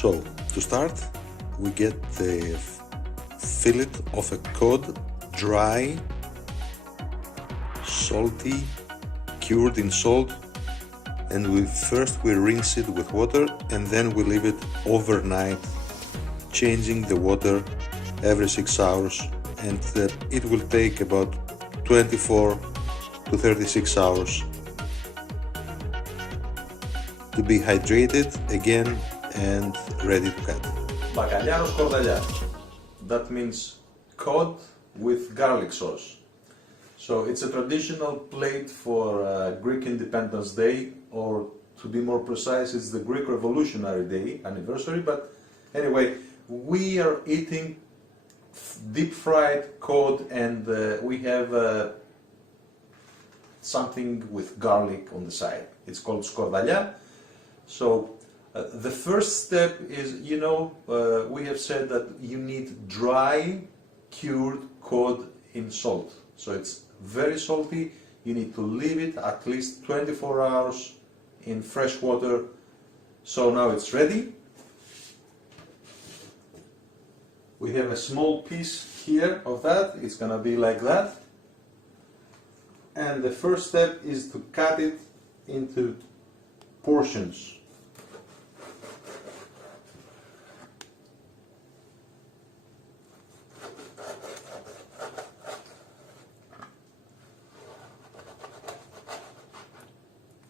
So to start, we get the fillet of a cod, dry, salty, cured in salt, and we rinse it with water, and then we leave it overnight, changing the water every 6 hours, and it will take about 24 to 36 hours to be hydrated again and ready to cut. Bakaliaros cordalia. That means cod with garlic sauce. So it's a traditional plate for Greek Independence Day, or to be more precise, it's the Greek Revolutionary Day anniversary. But anyway, we are eating deep fried cod, and we have something with garlic on the side. It's called skordalia. So the first step is, we have said that you need dry cured cod in salt. So it's very salty. You need to leave it at least 24 hours in fresh water. So now it's ready. We have a small piece here of that. It's gonna be like that. And the first step is to cut it into portions.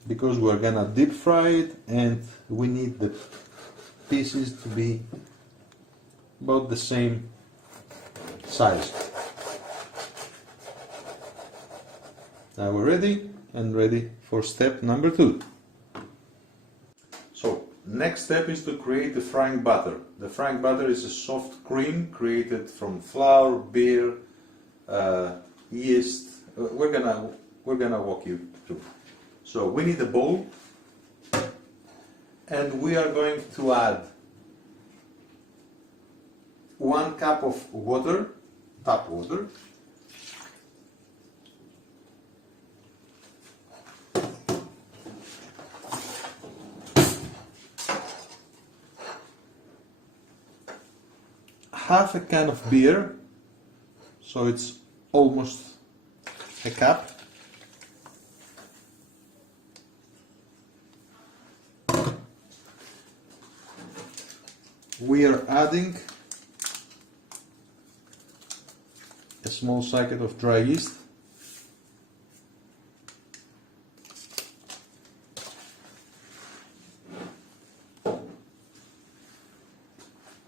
Because we're gonna deep fry it, and we need the pieces to be about the same size. Now we're ready for step number 2. So next step is to create the frying batter. The frying batter is a soft cream created from flour, beer, yeast. We're gonna walk you through. So we need a bowl, and we are going to add 1 cup of water, tap water, half a can of beer, so it's almost a cup. We are adding a small packet of dry yeast,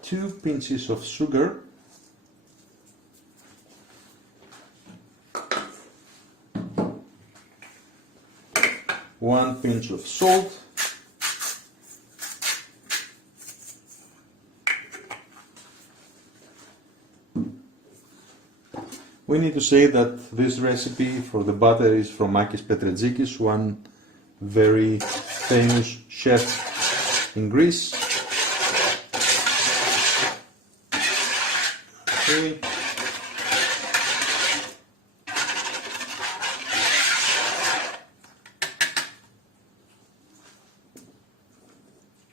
two pinches of sugar, one pinch of salt, we need to say that this recipe for the butter is from Makis Petretsikis, one very famous chef in Greece. Okay.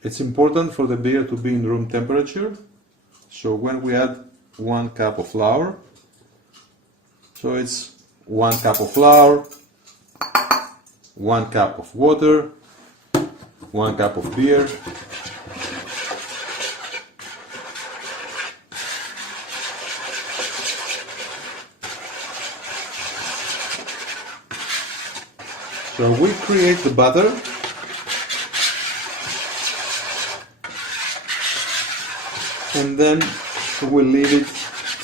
It's important for the beer to be in room temperature. So when we add 1 cup of flour, so it's 1 cup of flour, 1 cup of water, 1 cup of beer, so we create the butter, and then we'll leave it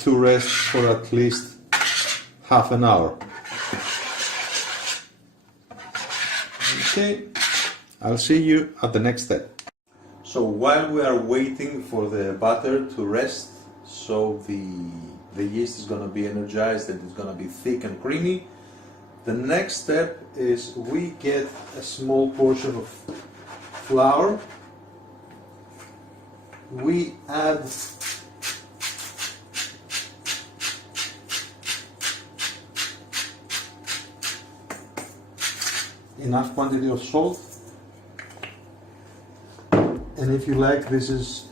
to rest for at least half an hour. Okay, I'll see you at the next step. So while we are waiting for the butter to rest, so the yeast is going to be energized and it's going to be thick and creamy, the next step is we get a small portion of flour. We add enough quantity of salt, And if you like, this is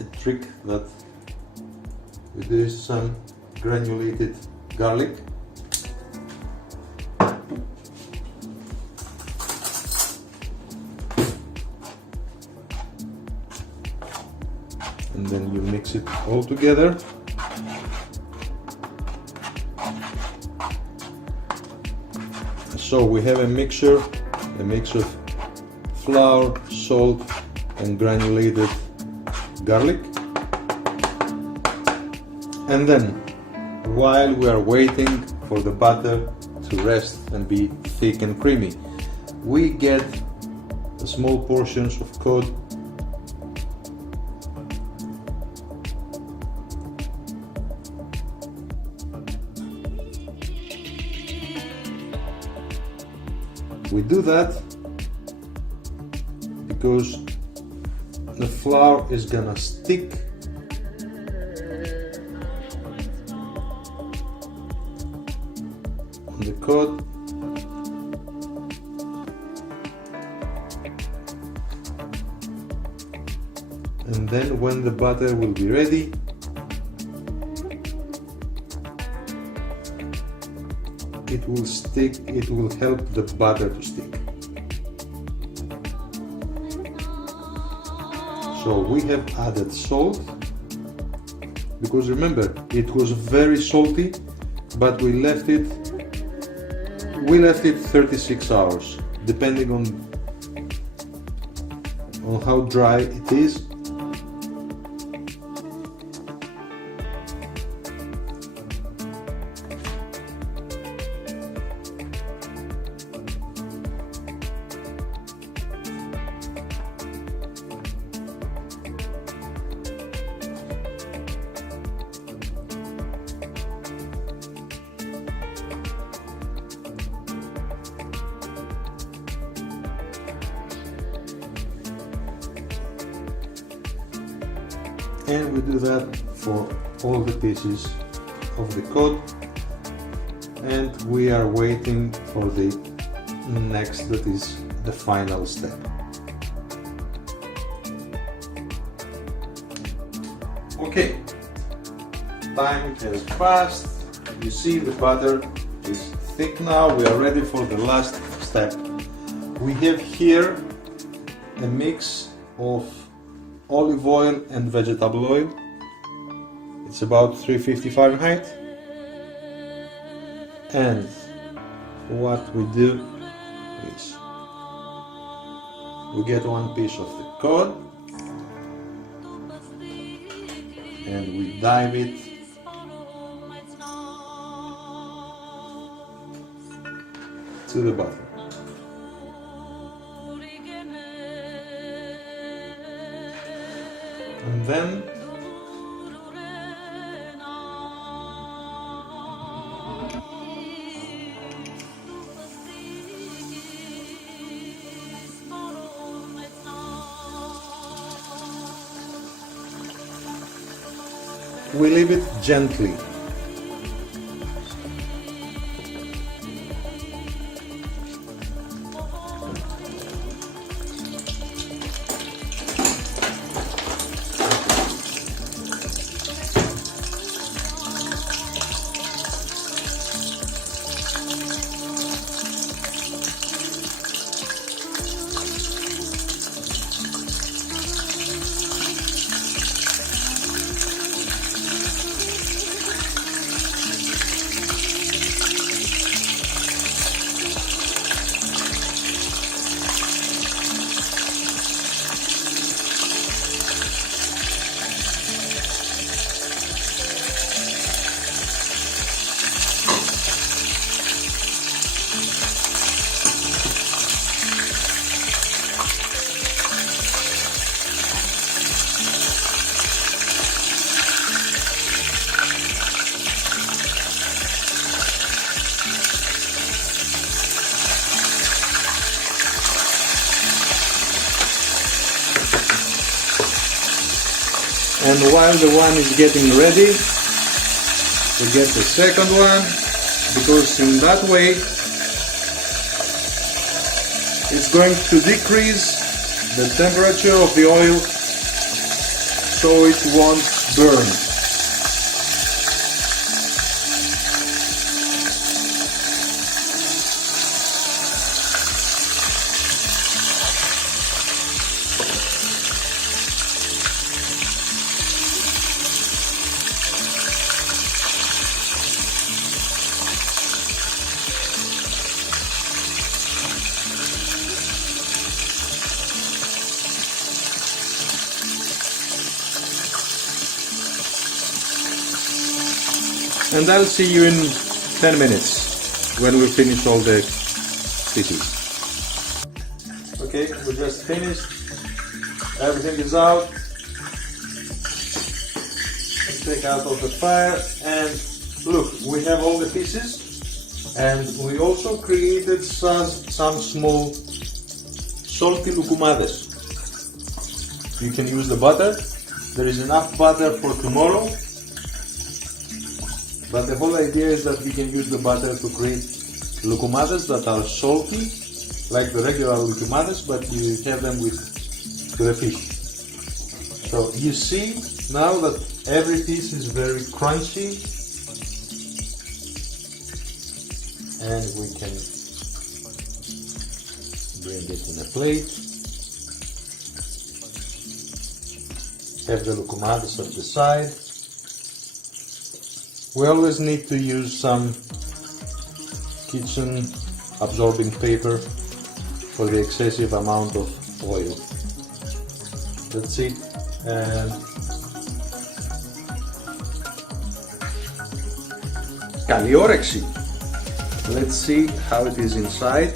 a trick that we do some granulated garlic. And then you mix it all together. So we have a mix of flour, salt and granulated garlic. And then while we are waiting for the butter to rest and be thick and creamy, we get small portions of cod. We do that because the flour is gonna stick on the cod. And then when the butter will be ready, it will stick, it will help the butter to stick. So we have added salt, because remember, it was very salty, but we left it 36 hours, depending on how dry it is. And we do that for all the pieces of the cod, and we are waiting for the next, that is the final step. Okay, time has passed. You see the butter is thick now. We are ready for the last step. We have here a mix of olive oil and vegetable oil. It's about 350 Fahrenheit. And what we do is we get one piece of the cod and we dive it to the butter. And then we leave it gently. And while the one is getting ready, we get the second one, because in that way it's going to decrease the temperature of the oil so it won't burn. And I'll see you in 10 minutes when we finish all the pieces. Okay, we just finished. Everything is out. Let's take out of the fire, and look, we have all the pieces, and we also created some small salty lukumades. You can use the butter. There is enough butter for tomorrow. But the whole idea is that you can use the butter to create lukumades that are salty, like the regular lukumades, but you have them with the fish. So you see now that every piece is very crunchy, and we can bring it in a plate. Have the lukumades at the side. We always need to use some kitchen absorbing paper for the excessive amount of oil. That's it. And καλή όρεξη. Let's see how it is inside.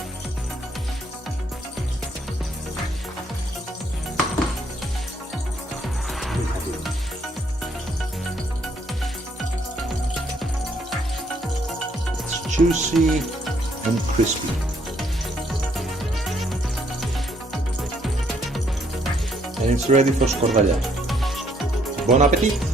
Juicy and crispy. And it's ready for σκορδαλιά. Bon appétit!